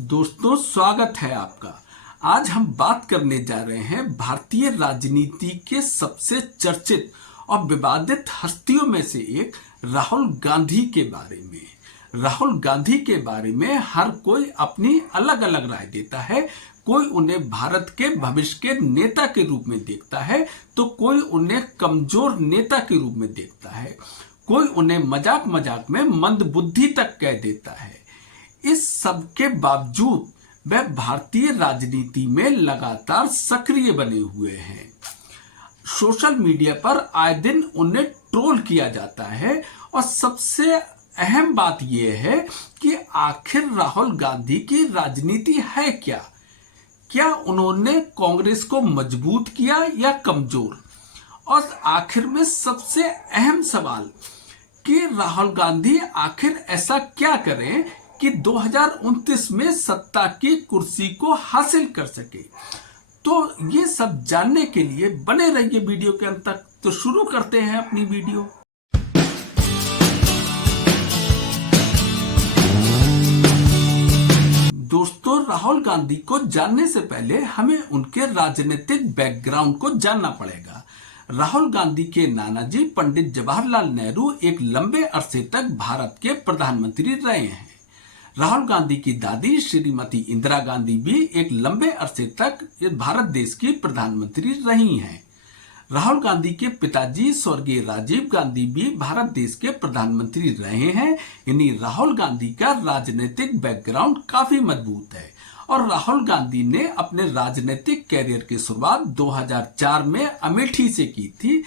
दोस्तों, स्वागत है आपका। आज हम बात करने जा रहे हैं भारतीय राजनीति के सबसे चर्चित और विवादित हस्तियों में से एक राहुल गांधी के बारे में। राहुल गांधी के बारे में हर कोई अपनी अलग अलग राय देता है। कोई उन्हें भारत के भविष्य के नेता के रूप में देखता है तो कोई उन्हें कमजोर नेता के रूप में देखता है। कोई उन्हें मजाक मजाक में मंदबुद्धि तक कह देता है। इस सब के बावजूद वह भारतीय राजनीति में लगातार सक्रिय बने हुए हैं। सोशल मीडिया पर आए दिन उन्हें ट्रोल किया जाता है और सबसे अहम बात यह है कि आखिर राहुल गांधी की राजनीति है क्या? क्या उन्होंने कांग्रेस को मजबूत किया या कमजोर? और आखिर में सबसे अहम सवाल कि राहुल गांधी आखिर ऐसा क्या करें कि 2029 में सत्ता की कुर्सी को हासिल कर सके। तो ये सब जानने के लिए बने रहिए वीडियो के अंत तक। तो शुरू करते हैं अपनी वीडियो। दोस्तों, राहुल गांधी को जानने से पहले हमें उनके राजनीतिक बैकग्राउंड को जानना पड़ेगा। राहुल गांधी के नाना जी पंडित जवाहरलाल नेहरू एक लंबे अरसे तक भारत के प्रधानमंत्री रहे हैं। राहुल गांधी की दादी श्रीमती इंदिरा गांधी भी एक लंबे अरसे तक भारत देश की प्रधानमंत्री रही हैं। राहुल गांधी के पिताजी स्वर्गीय राजीव गांधी भी भारत देश के प्रधानमंत्री रहे हैं। यानी राहुल गांधी का राजनीतिक बैकग्राउंड काफी मजबूत है और राहुल गांधी ने अपने राजनीतिक कैरियर की शुरुआत 2004 में अमेठी से की थी।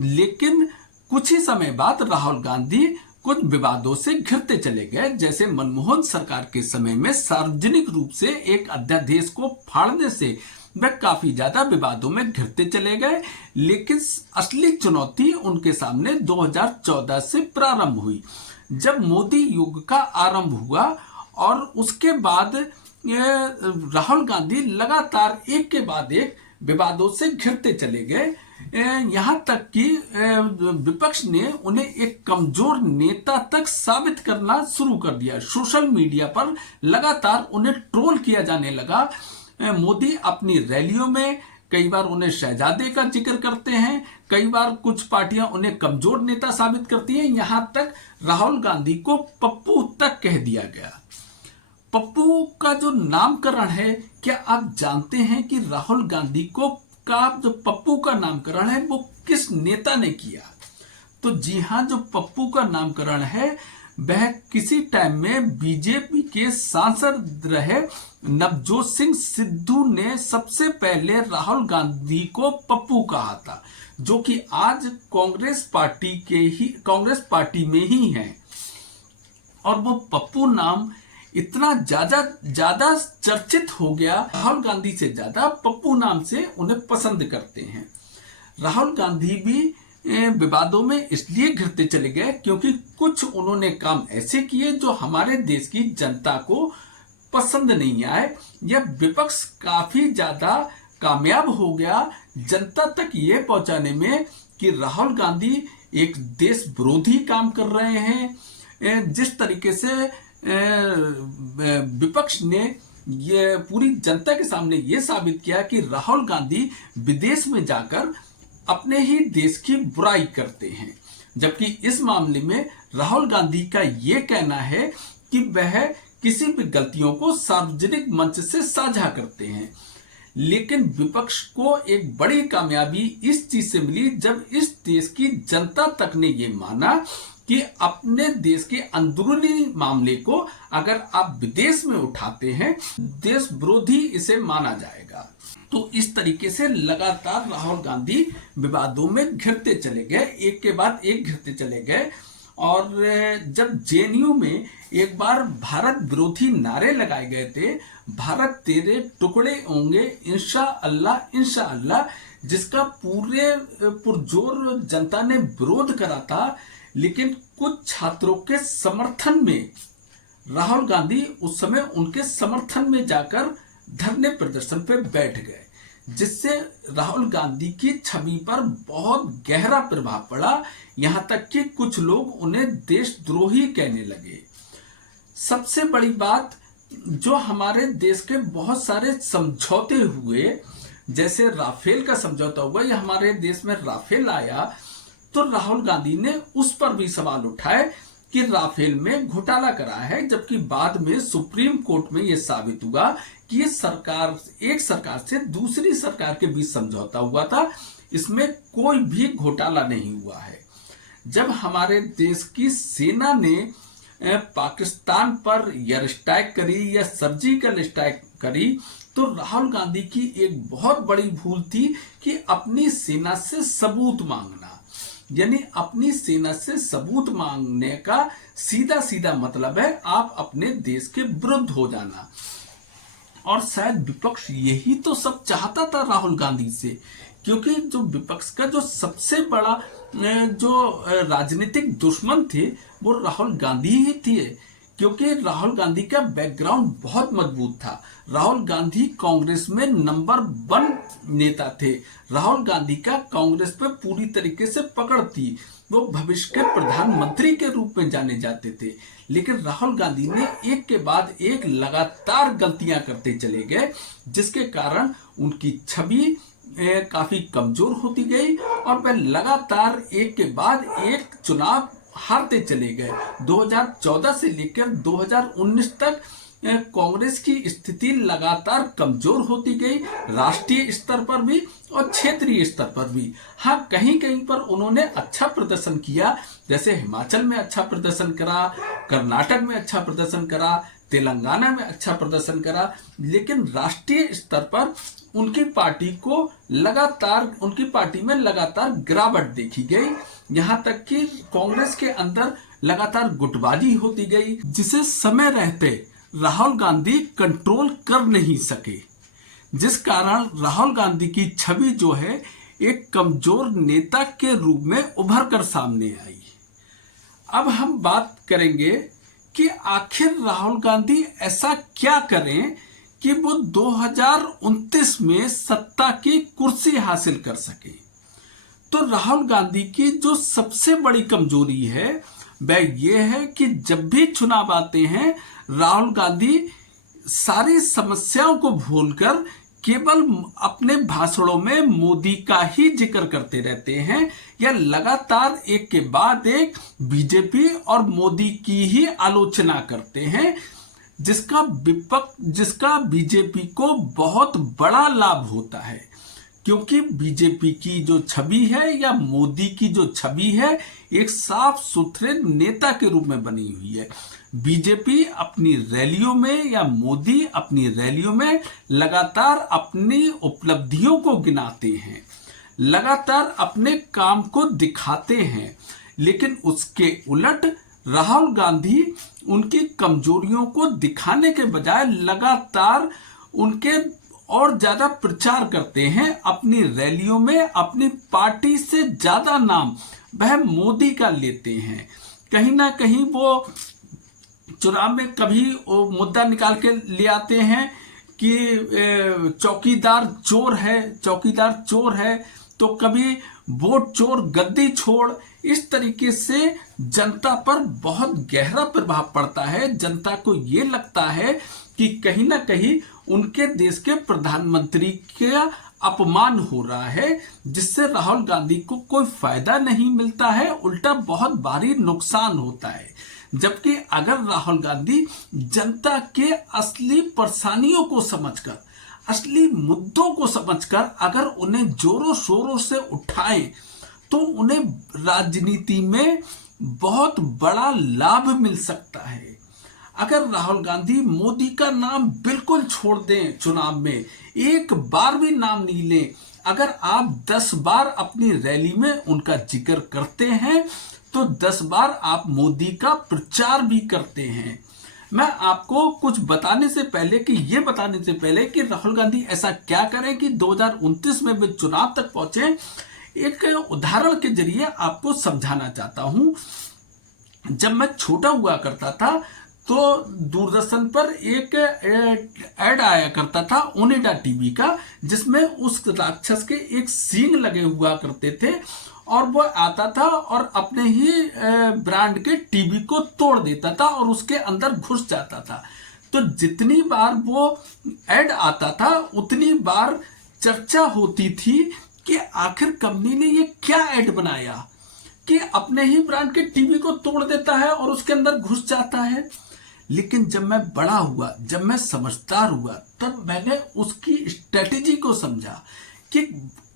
लेकिन कुछ ही समय बाद राहुल गांधी कुछ विवादों से घिरते चले गए। जैसे मनमोहन सरकार के समय में सार्वजनिक रूप से एक अध्यादेश को फाड़ने से वे काफी ज्यादा विवादों में घिरते चले गए। लेकिन असली चुनौती उनके सामने 2014 से प्रारंभ हुई, जब मोदी युग का आरंभ हुआ और उसके बाद राहुल गांधी लगातार एक के बाद एक विवादों से घिरते चले गए। यहां तक कि विपक्ष ने उन्हें एक कमजोर नेता तक साबित करना शुरू कर दिया। सोशल मीडिया पर लगातार उन्हें ट्रोल किया जाने लगा। मोदी अपनी रैलियों में कई बार उन्हें शहजादे का जिक्र करते हैं, कई बार कुछ पार्टियां उन्हें कमजोर नेता साबित करती हैं। यहां तक राहुल गांधी को पप्पू तक कह दिया गया। पप्पू का जो नामकरण है, क्या आप जानते हैं कि राहुल गांधी को जो पप्पू का नामकरण है वो किस नेता ने किया? तो जी हां, जो पप्पू का नामकरण है वह किसी टाइम में बीजेपी के सांसद रहे नवजोत सिंह सिद्धू ने सबसे पहले राहुल गांधी को पप्पू कहा था, जो कि आज कांग्रेस पार्टी में ही है। और वो पप्पू नाम इतना ज्यादा चर्चित हो गया, राहुल गांधी से ज्यादा पप्पू नाम से उन्हें पसंद करते हैं। राहुल गांधी भी विवादों में इसलिए घिरते चले गए क्योंकि कुछ उन्होंने काम ऐसे किए जो हमारे देश की जनता को पसंद नहीं आए। यह विपक्ष काफी ज्यादा कामयाब हो गया जनता तक ये पहुंचाने में कि राहुल गांधी एक देश विरोधी काम कर रहे हैं। जिस तरीके से विपक्ष ने ये पूरी जनता के सामने ये साबित किया कि राहुल गांधी विदेश में जाकर अपने ही देश की बुराई करते हैं, जबकि इस मामले में राहुल गांधी का ये कहना है कि वह किसी भी गलतियों को सार्वजनिक मंच से साझा करते हैं। लेकिन विपक्ष को एक बड़ी कामयाबी इस चीज से मिली जब इस देश की जनता तक ने ये माना कि अपने देश के अंदरूनी मामले को अगर आप विदेश में उठाते हैं, देश विरोधी इसे माना जाएगा। तो इस तरीके से लगातार राहुल गांधी विवादों में घिरते चले गए, एक के बाद एक घिरते चले गए। और जब जेएनयू में एक बार भारत विरोधी नारे लगाए गए थे, भारत तेरे टुकड़े होंगे इंशाअल्लाह इंशाअल्लाह, जिसका पूरे पुरजोर जनता ने विरोध करा था। लेकिन कुछ छात्रों के समर्थन में राहुल गांधी उस समय उनके समर्थन में जाकर धरने प्रदर्शन पे बैठ गए, जिससे राहुल गांधी की छवि पर बहुत गहरा प्रभाव पड़ा। यहां तक कि कुछ लोग उन्हें देशद्रोही कहने लगे। सबसे बड़ी बात जो हमारे देश के बहुत सारे समझौते हुए, जैसे राफेल का समझौता हुआ या हमारे देश में राफेल आया, तो राहुल गांधी ने उस पर भी सवाल उठाए कि राफेल में घोटाला करा है, जबकि बाद में सुप्रीम कोर्ट में यह साबित हुआ कि ये एक सरकार से दूसरी सरकार के बीच समझौता हुआ था, इसमें कोई भी घोटाला नहीं हुआ है। जब हमारे देश की सेना ने पाकिस्तान पर एयर स्ट्राइक करी या सर्जिकल स्ट्राइक करी, तो राहुल गांधी की एक बहुत बड़ी भूल थी कि अपनी सेना से सबूत मांगना। यानी अपनी सेना से सबूत मांगने का सीधा सीधा मतलब है आप अपने देश के विरुद्ध हो जाना। और शायद विपक्ष यही तो सब चाहता था राहुल गांधी से, क्योंकि जो विपक्ष का जो सबसे बड़ा जो राजनीतिक दुश्मन थे वो राहुल गांधी ही थे, क्योंकि राहुल गांधी का बैकग्राउंड बहुत मजबूत था। राहुल गांधी कांग्रेस में नंबर 1 नेता थे। राहुल गांधी का कांग्रेस पे पूरी तरीके से पकड़ थी, वो भविष्य के प्रधानमंत्री के रूप में जाने जाते थे। लेकिन राहुल गांधी ने एक के बाद एक लगातार गलतियां करते चले गए, जिसके कारण उनकी छवि काफी कमजोर होती गई और वह लगातार एक के बाद एक चुनाव हारते चले गए। 2014 से लेकर 2019 तक कांग्रेस की स्थिति लगातार कमजोर होती गई, राष्ट्रीय स्तर पर भी और क्षेत्रीय स्तर पर भी। हाँ, कहीं कहीं पर उन्होंने अच्छा प्रदर्शन किया, जैसे हिमाचल में अच्छा प्रदर्शन करा, कर्नाटक में अच्छा प्रदर्शन करा, तेलंगाना में अच्छा प्रदर्शन करा, लेकिन राष्ट्रीय स्तर पर उनकी पार्टी में लगातार गिरावट देखी गई। यहां तक कि कांग्रेस के अंदर लगातार गुटबाजी होती गई, जिसे समय रहते राहुल गांधी कंट्रोल कर नहीं सके, जिस कारण राहुल गांधी की छवि जो है एक कमजोर नेता के रूप में उभर कर सामने आई। अब हम बात करेंगे कि आखिर राहुल गांधी ऐसा क्या करें कि वो 2029 में सत्ता की कुर्सी हासिल कर सके। तो राहुल गांधी की जो सबसे बड़ी कमजोरी है वह ये है कि जब भी चुनाव आते हैं राहुल गांधी सारी समस्याओं को भूलकर केवल अपने भाषणों में मोदी का ही जिक्र करते रहते हैं, या लगातार एक के बाद एक बीजेपी और मोदी की ही आलोचना करते हैं, जिसका बीजेपी को बहुत बड़ा लाभ होता है। क्योंकि बीजेपी की जो छवि है या मोदी की जो छवि है एक साफ सुथरे नेता के रूप में बनी हुई है। बीजेपी अपनी रैलियों में या मोदी अपनी रैलियों में लगातार अपनी उपलब्धियों को गिनाते हैं, लगातार अपने काम को दिखाते हैं, लेकिन उसके उलट राहुल गांधी उनकी कमजोरियों को दिखाने के बजाय लगातार उनके और ज्यादा प्रचार करते हैं। अपनी रैलियों में अपनी पार्टी से ज्यादा नाम वह मोदी का लेते हैं। कहीं ना कहीं वो चुनाव में कभी वो मुद्दा निकाल के ले आते हैं कि चौकीदार चोर है, तो कभी वोट चोर गद्दी छोड़। इस तरीके से जनता पर बहुत गहरा प्रभाव पड़ता है। जनता को ये लगता है कि कहीं ना कहीं उनके देश के प्रधानमंत्री का अपमान हो रहा है, जिससे राहुल गांधी को कोई फायदा नहीं मिलता है, उल्टा बहुत भारी नुकसान होता है। जबकि अगर राहुल गांधी जनता के असली परेशानियों को समझकर, असली मुद्दों को समझकर अगर उन्हें जोरों शोरों से उठाएं, तो उन्हें राजनीति में बहुत बड़ा लाभ मिल सकता है। अगर राहुल गांधी मोदी का नाम बिल्कुल छोड़ दें, चुनाव में एक बार भी नाम नहीं लें, अगर आप 10 बार अपनी रैली में उनका जिक्र करते हैं तो 10 बार आप मोदी का प्रचार भी करते हैं। मैं आपको कुछ बताने से पहले कि राहुल गांधी ऐसा क्या करें कि 2029 में वे चुनाव तक पहुंचे, एक उदाहरण के जरिए आपको समझाना चाहता हूं। जब मैं छोटा हुआ करता था तो दूरदर्शन पर एक ऐड आया करता था ओनिडा टीवी का, जिसमें उस राक्षस के एक सींग लगे हुआ करते थे और वो आता था और अपने ही ब्रांड के टीवी को तोड़ देता था और उसके अंदर घुस जाता था। तो जितनी बार वो ऐड आता था उतनी बार चर्चा होती थी कि आखिर कंपनी ने ये क्या ऐड बनाया कि अपने ही ब्रांड के टीवी को तोड़ देता है और उसके अंदर घुस जाता है। लेकिन जब मैं बड़ा हुआ, जब मैं समझदार हुआ, तब मैंने उसकी स्ट्रेटेजी को समझा कि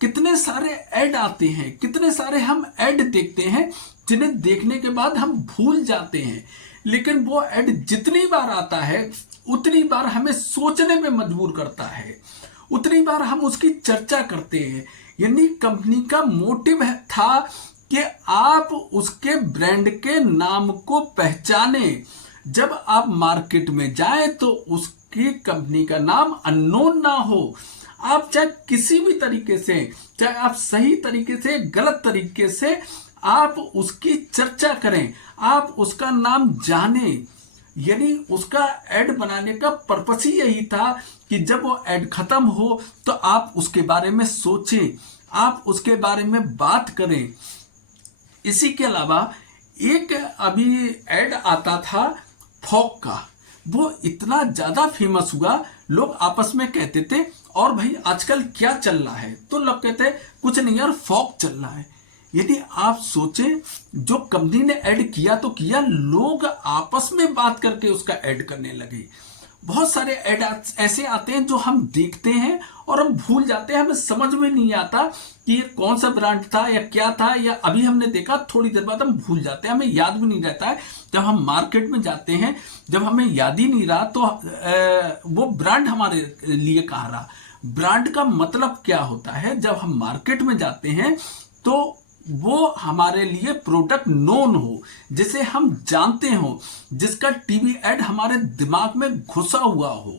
कितने सारे ऐड आते हैं, कितने सारे हम ऐड देखते हैं जिन्हें देखने के बाद हम भूल जाते हैं। लेकिन वो ऐड जितनी बार आता है उतनी बार हमें सोचने में मजबूर करता है, उतनी बार हम उसकी चर्चा करते हैं। यानी कंपनी का मोटिव था कि आप उसके ब्रांड के नाम को पहचाने। जब आप मार्केट में जाएं तो उसकी कंपनी का नाम अननोन ना हो। आप चाहे किसी भी तरीके से, चाहे आप सही तरीके से, गलत तरीके से, आप उसकी चर्चा करें, आप उसका नाम जाने। यानी उसका ऐड बनाने का पर्पस ही यही था कि जब वो ऐड खत्म हो तो आप उसके बारे में सोचें, आप उसके बारे में बात करें। इसी के अलावा एक अभी ऐड आता था फॉग का, वो इतना ज्यादा फेमस हुआ, लोग आपस में कहते थे और भाई आजकल क्या चल रहा है, तो लोग कहते कुछ नहीं यार, फॉग चल रहा है। यदि आप सोचें, जो कंपनी ने ऐड किया तो किया, लोग आपस में बात करके उसका ऐड करने लगे। बहुत सारे ऐड ऐसे आते हैं जो हम देखते हैं और हम भूल जाते हैं, हमें समझ में नहीं आता कि ये कौन सा ब्रांड था या क्या था, या अभी हमने देखा थोड़ी देर बाद हम भूल जाते हैं, हमें याद भी नहीं रहता है। जब हम मार्केट में जाते हैं, जब हमें याद ही नहीं रहा तो वो ब्रांड हमारे लिए कहाँ रहा। ब्रांड का मतलब क्या होता है, जब हम मार्केट में जाते हैं तो वो हमारे लिए प्रोडक्ट नोन हो, जिसे हम जानते हो, जिसका टीवी ऐड हमारे दिमाग में घुसा हुआ हो,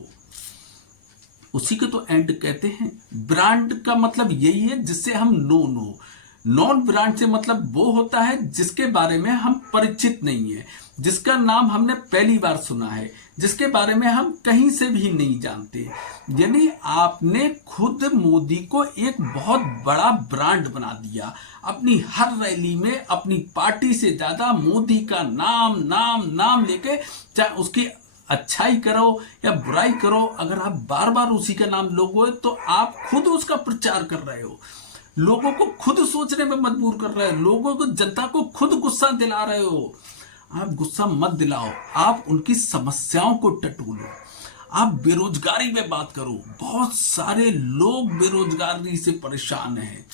उसी को तो ऐड कहते हैं। ब्रांड का मतलब यही है जिससे हम नोन हो। नॉन ब्रांड से मतलब वो होता है जिसके बारे में हम परिचित नहीं है, जिसका नाम हमने पहली बार सुना है, जिसके बारे में हम कहीं से भी नहीं जानते। यानी आपने खुद मोदी को एक बहुत बड़ा ब्रांड बना दिया। अपनी हर रैली में अपनी पार्टी से ज्यादा मोदी का नाम नाम नाम लेके, चाहे उसकी अच्छाई करो या बुराई करो, अगर आप बार बार उसी का नाम लोगे तो आप खुद उसका प्रचार कर रहे हो, लोगों को खुद सोचने में मजबूर कर रहे हो, लोगों को, जनता को खुद गुस्सा दिला रहे हो। आप गुस्सा मत दिलाओ, आप उनकी समस्याओं को टटोलो। आप बेरोजगारी में बात करो, बहुत सारे लोग बेरोजगारी से परेशान हैं।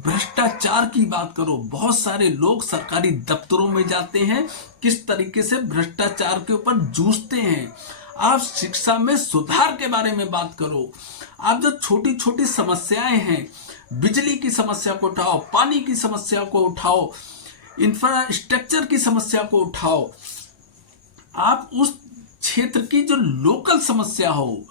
भ्रष्टाचार की बात करो, बहुत सारे लोग सरकारी दफ्तरों में जाते हैं, किस तरीके से भ्रष्टाचार के ऊपर जूझते हैं। आप शिक्षा में सुधार के बारे में बात करो। आप जो छोटी छोटी समस्याएं हैं, बिजली की समस्या को उठाओ, पानी की समस्या को उठाओ, इंफ्रास्ट्रक्चर की समस्या को उठाओ। आप उस क्षेत्र की जो लोकल समस्या हो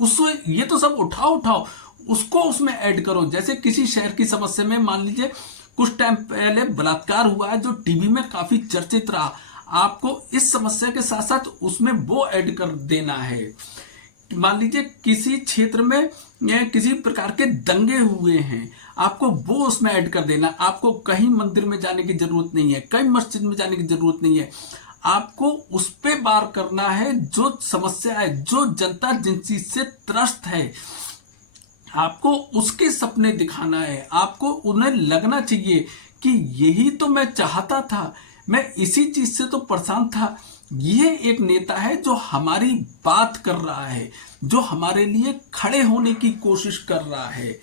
उसको, ये तो सब उठाओ, उसको उसमें ऐड करो। जैसे किसी शहर की समस्या में मान लीजिए कुछ टाइम पहले बलात्कार हुआ है जो टीवी में काफी चर्चित रहा, आपको इस समस्या के साथ साथ उसमें वो ऐड कर देना है। मान लीजिए किसी क्षेत्र में किसी प्रकार के दंगे हुए हैं, आपको वो उसमें ऐड कर देना। आपको कहीं मंदिर में जाने की जरूरत नहीं है, कहीं मस्जिद में जाने की जरूरत नहीं है, आपको उस पे बार करना है जो समस्या है, जो जनता जिन चीज से त्रस्त है, आपको उसके सपने दिखाना है। आपको उन्हें लगना चाहिए कि यही तो मैं चाहता था, मैं इसी चीज से तो परेशान था। ये एक नेता है जो हमारी बात कर रहा है, जो हमारे लिए खड़े होने की कोशिश कर रहा है।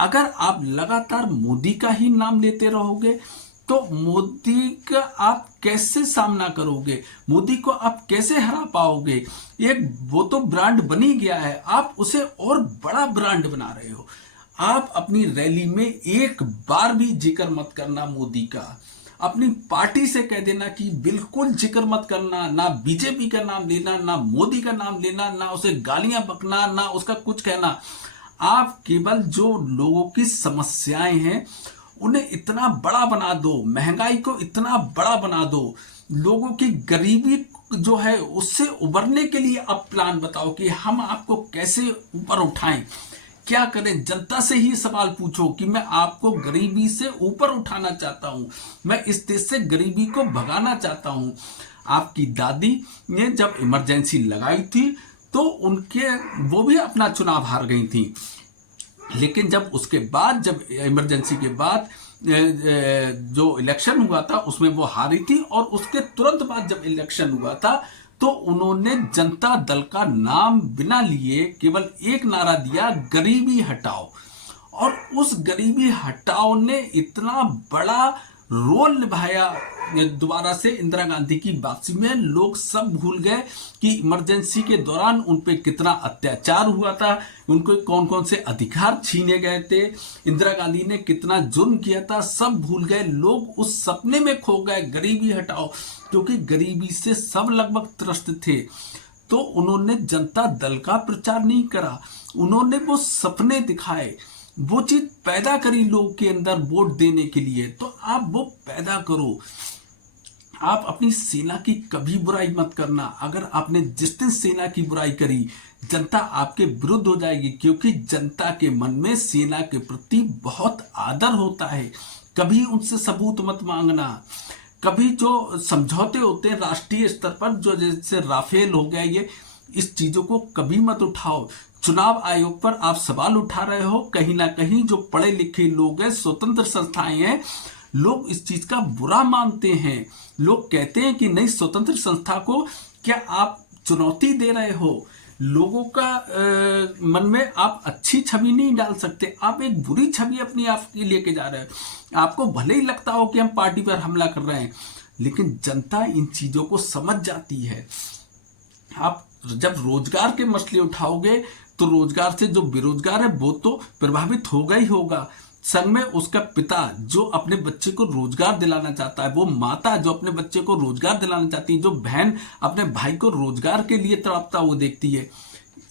अगर आप लगातार मोदी का ही नाम लेते रहोगे तो मोदी का आप कैसे सामना करोगे, मोदी को आप कैसे हरा पाओगे। एक वो तो ब्रांड बनी गया है, आप उसे और बड़ा ब्रांड बना रहे हो। आप अपनी रैली में एक बार भी जिक्र मत करना मोदी का, अपनी पार्टी से कह देना कि बिल्कुल जिक्र मत करना, ना बीजेपी का नाम लेना, ना मोदी का नाम लेना, ना उसे गालियां बकना, ना उसका कुछ कहना। आप केवल जो लोगों की समस्याएं हैं उन्हें इतना बड़ा बना दो, महंगाई को इतना बड़ा बना दो, लोगों की गरीबी जो है उससे उबरने के लिए अब प्लान बताओ कि हम आपको कैसे ऊपर उठाएं, क्या करें। जनता से ही सवाल पूछो कि मैं आपको गरीबी से ऊपर उठाना चाहता हूं, मैं इस देश से गरीबी को भगाना चाहता हूं। आपकी दादी ने जब इमरजेंसी लगाई थी तो उनके वो भी अपना चुनाव हार गई थी, लेकिन जब उसके बाद जब इमरजेंसी के बाद जो इलेक्शन हुआ था उसमें वो हारी थी, और उसके तुरंत बाद जब इलेक्शन हुआ था तो उन्होंने जनता दल का नाम बिना लिए केवल एक नारा दिया, गरीबी हटाओ। और उस गरीबी हटाओ ने इतना बड़ा रोल निभाया दोबारा से इंदिरा गांधी की वापसी में। लोग सब भूल गए कि इमरजेंसी के दौरान उन पे कितना अत्याचार हुआ था, उनको कौन कौन से अधिकार छीने गए थे, इंदिरा गांधी ने कितना जुर्म किया था, सब भूल गए। लोग उस सपने में खो गए, गरीबी हटाओ, क्योंकि गरीबी से सब लगभग त्रस्त थे। तो उन्होंने जनता दल का प्रचार नहीं करा, उन्होंने वो सपने दिखाए, वो चीज पैदा करी लोग के अंदर वोट देने के लिए। तो आप वो पैदा करो। आप अपनी सेना की कभी बुराई मत करना। अगर आपने जिस दिन सेना की बुराई करी, जनता आपके विरुद्ध हो जाएगी, क्योंकि जनता के मन में सेना के प्रति बहुत आदर होता है। कभी उनसे सबूत मत मांगना। कभी जो समझौते होते हैं राष्ट्रीय स्तर पर, जो जैसे राफेल हो गया, ये इस चीजों को कभी मत उठाओ। चुनाव आयोग पर आप सवाल उठा रहे हो, कहीं ना कहीं जो पढ़े लिखे लोग हैं, स्वतंत्र संस्थाएं हैं, लोग इस चीज का बुरा मानते हैं। लोग कहते हैं कि नहीं, स्वतंत्र संस्था को क्या आप चुनौती दे रहे हो? लोगों का मन में आप अच्छी छवि नहीं डाल सकते, आप एक बुरी छवि अपनी आप की लेके जा रहे हो। आपको भले ही लगता हो कि हम पार्टी पर हमला कर रहे हैं, लेकिन जनता इन चीजों को समझ जाती है। आप जब रोजगार के मसले उठाओगे तो रोजगार से जो बेरोजगार है वो तो प्रभावित होगा ही होगा। संग में उसका पिता जो अपने बच्चे को रोजगार दिलाना चाहता है, वो माता जो अपने बच्चे को रोजगार दिलाना चाहती है, जो बहन अपने भाई को रोजगार के लिए तड़पता वो देखती है,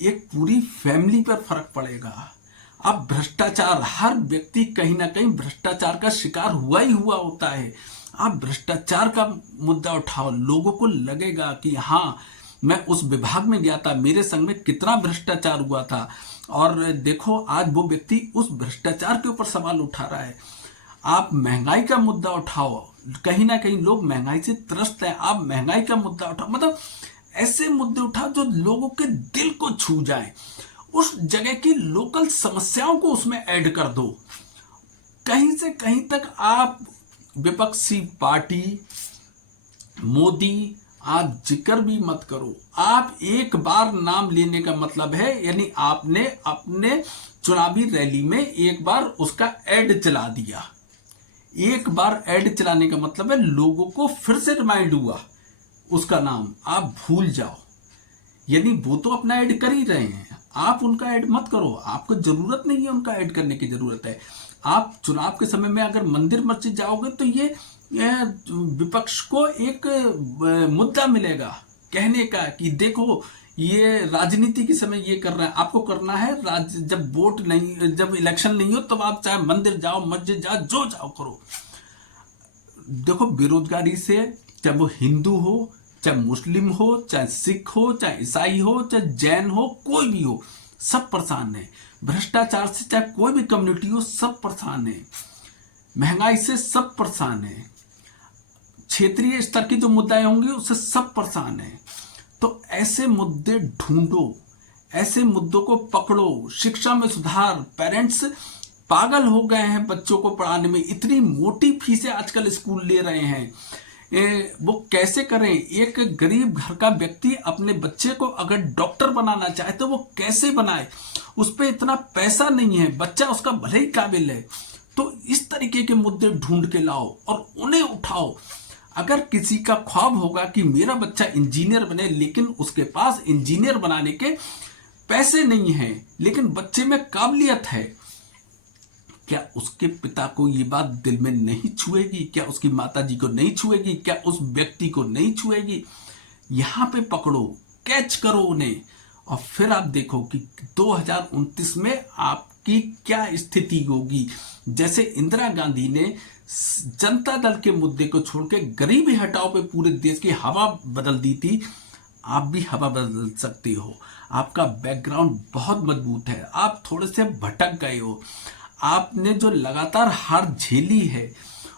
एक पूरी फैमिली पर फर्क पड़ेगा। अब भ्रष्टाचार, हर व्यक्ति कहीं ना कहीं भ्रष्टाचार का शिकार हुआ ही हुआ होता है। आप भ्रष्टाचार का मुद्दा उठाओ, लोगों को लगेगा कि हाँ, मैं उस विभाग में गया था, मेरे संग में कितना भ्रष्टाचार हुआ था, और देखो आज वो व्यक्ति उस भ्रष्टाचार के ऊपर सवाल उठा रहा है। आप महंगाई का मुद्दा उठाओ, कहीं ना कहीं लोग महंगाई से त्रस्त हैं, आप महंगाई का मुद्दा उठाओ। मतलब ऐसे मुद्दे उठाओ जो लोगों के दिल को छू जाए, उस जगह की लोकल समस्याओं को उसमें ऐड कर दो। कहीं से कहीं तक आप विपक्षी पार्टी, मोदी, आप जिक्र भी मत करो। आप एक बार नाम लेने का मतलब है, यानी आपने अपने चुनावी रैली में एक बार उसका ऐड चला दिया। एक बार ऐड चलाने का मतलब है लोगों को फिर से रिमाइंड हुआ उसका नाम, आप भूल जाओ। यानी वो तो अपना ऐड कर ही रहे हैं, आप उनका ऐड मत करो। आपको जरूरत नहीं है उनका ऐड करने की, जरूरत है आप चुनाव के समय में अगर मंदिर मस्जिद जाओगे तो ये विपक्ष को एक मुद्दा मिलेगा कहने का कि देखो ये राजनीति के समय ये कर रहा है, आपको करना है जब वोट नहीं, जब इलेक्शन नहीं हो तब आप चाहे मंदिर जाओ, मस्जिद जाओ, जो जाओ करो। देखो बेरोजगारी से, चाहे वो हिंदू हो, चाहे मुस्लिम हो, चाहे सिख हो, चाहे ईसाई हो, चाहे जैन हो, कोई भी हो, सब परेशान है। भ्रष्टाचार से चाहे कोई भी कम्युनिटी हो, सब परेशान है। महंगाई से सब परेशान है। क्षेत्रीय स्तर की जो मुद्दे होंगे उससे सब परेशान है। तो ऐसे मुद्दे ढूंढो, ऐसे मुद्दों को पकड़ो। शिक्षा में सुधार, पेरेंट्स पागल हो गए हैं बच्चों को पढ़ाने में, इतनी मोटी फीसें आजकल स्कूल ले रहे हैं। वो कैसे करें? एक गरीब घर का व्यक्ति अपने बच्चे को अगर डॉक्टर बनाना चाहे तो वो कैसे बनाए? उस पर इतना पैसा नहीं है, बच्चा उसका भले ही काबिल है। तो इस तरीके के मुद्दे ढूंढ के लाओ और उन्हें उठाओ। अगर किसी का ख्वाब होगा कि मेरा बच्चा इंजीनियर बने, लेकिन उसके पास इंजीनियर बनाने के पैसे नहीं हैं, लेकिन बच्चे में काबिलियत है, क्या उसके पिता को ये बात दिल में नहीं छुएगी? क्या उसकी माताजी को नहीं छुएगी? क्या उस व्यक्ति को नहीं छुएगी? यहां पे पकड़ो, कैच करो उन्हें, और फिर आप देखो कि 2029 में आपकी क्या स्थिति होगी। जैसे इंदिरा गांधी ने जनता दल के मुद्दे को छोड़ के गरीबी हटाओ पे पूरे देश की हवा बदल दी थी, आप भी हवा बदल सकते हो। आपका बैकग्राउंड बहुत मजबूत है, आप थोड़े से भटक गए हो, आपने जो लगातार हार झेली है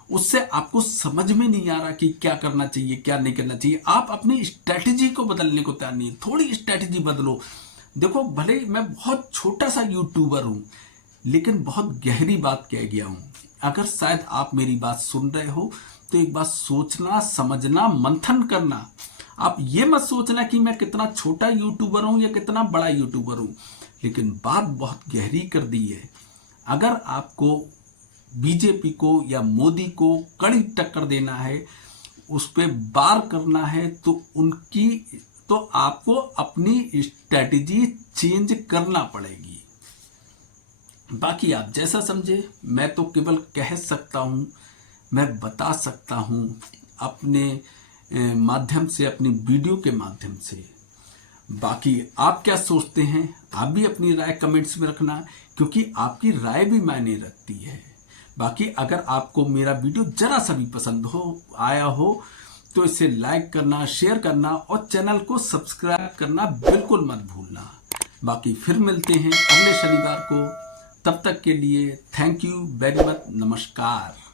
उससे आपको समझ में नहीं आ रहा कि क्या करना चाहिए क्या नहीं करना चाहिए, आप अपनी स्ट्रैटेजी को बदलने को तैयार नहीं, थोड़ी स्ट्रैटेजी बदलो। देखो भले मैं बहुत छोटा सा यूट्यूबर हूं, लेकिन बहुत गहरी बात कह गया हूं। अगर शायद आप मेरी बात सुन रहे हो तो एक बात सोचना, समझना, मंथन करना। आप ये मत सोचना कि मैं कितना छोटा यूट्यूबर हूं या कितना बड़ा यूट्यूबर हूं, लेकिन बात बहुत गहरी कर दी है। अगर आपको बीजेपी को या मोदी को कड़ी टक्कर देना है, उस पर वार करना है, तो आपको अपनी स्ट्रैटेजी चेंज करना पड़ेगी। बाकी आप जैसा समझे, मैं तो केवल कह सकता हूं, मैं बता सकता हूं अपने माध्यम से, अपनी वीडियो के माध्यम से। बाकी आप क्या सोचते हैं, आप भी अपनी राय कमेंट्स में रखना, क्योंकि आपकी राय भी मायने रखती है। बाकी अगर आपको मेरा वीडियो जरा सा भी पसंद आया हो तो इसे लाइक करना, शेयर करना और चैनल को सब्सक्राइब करना बिल्कुल मत भूलना। बाकी फिर मिलते हैं अगले शनिवार को, तब तक के लिए थैंक यू वेरी मच, नमस्कार।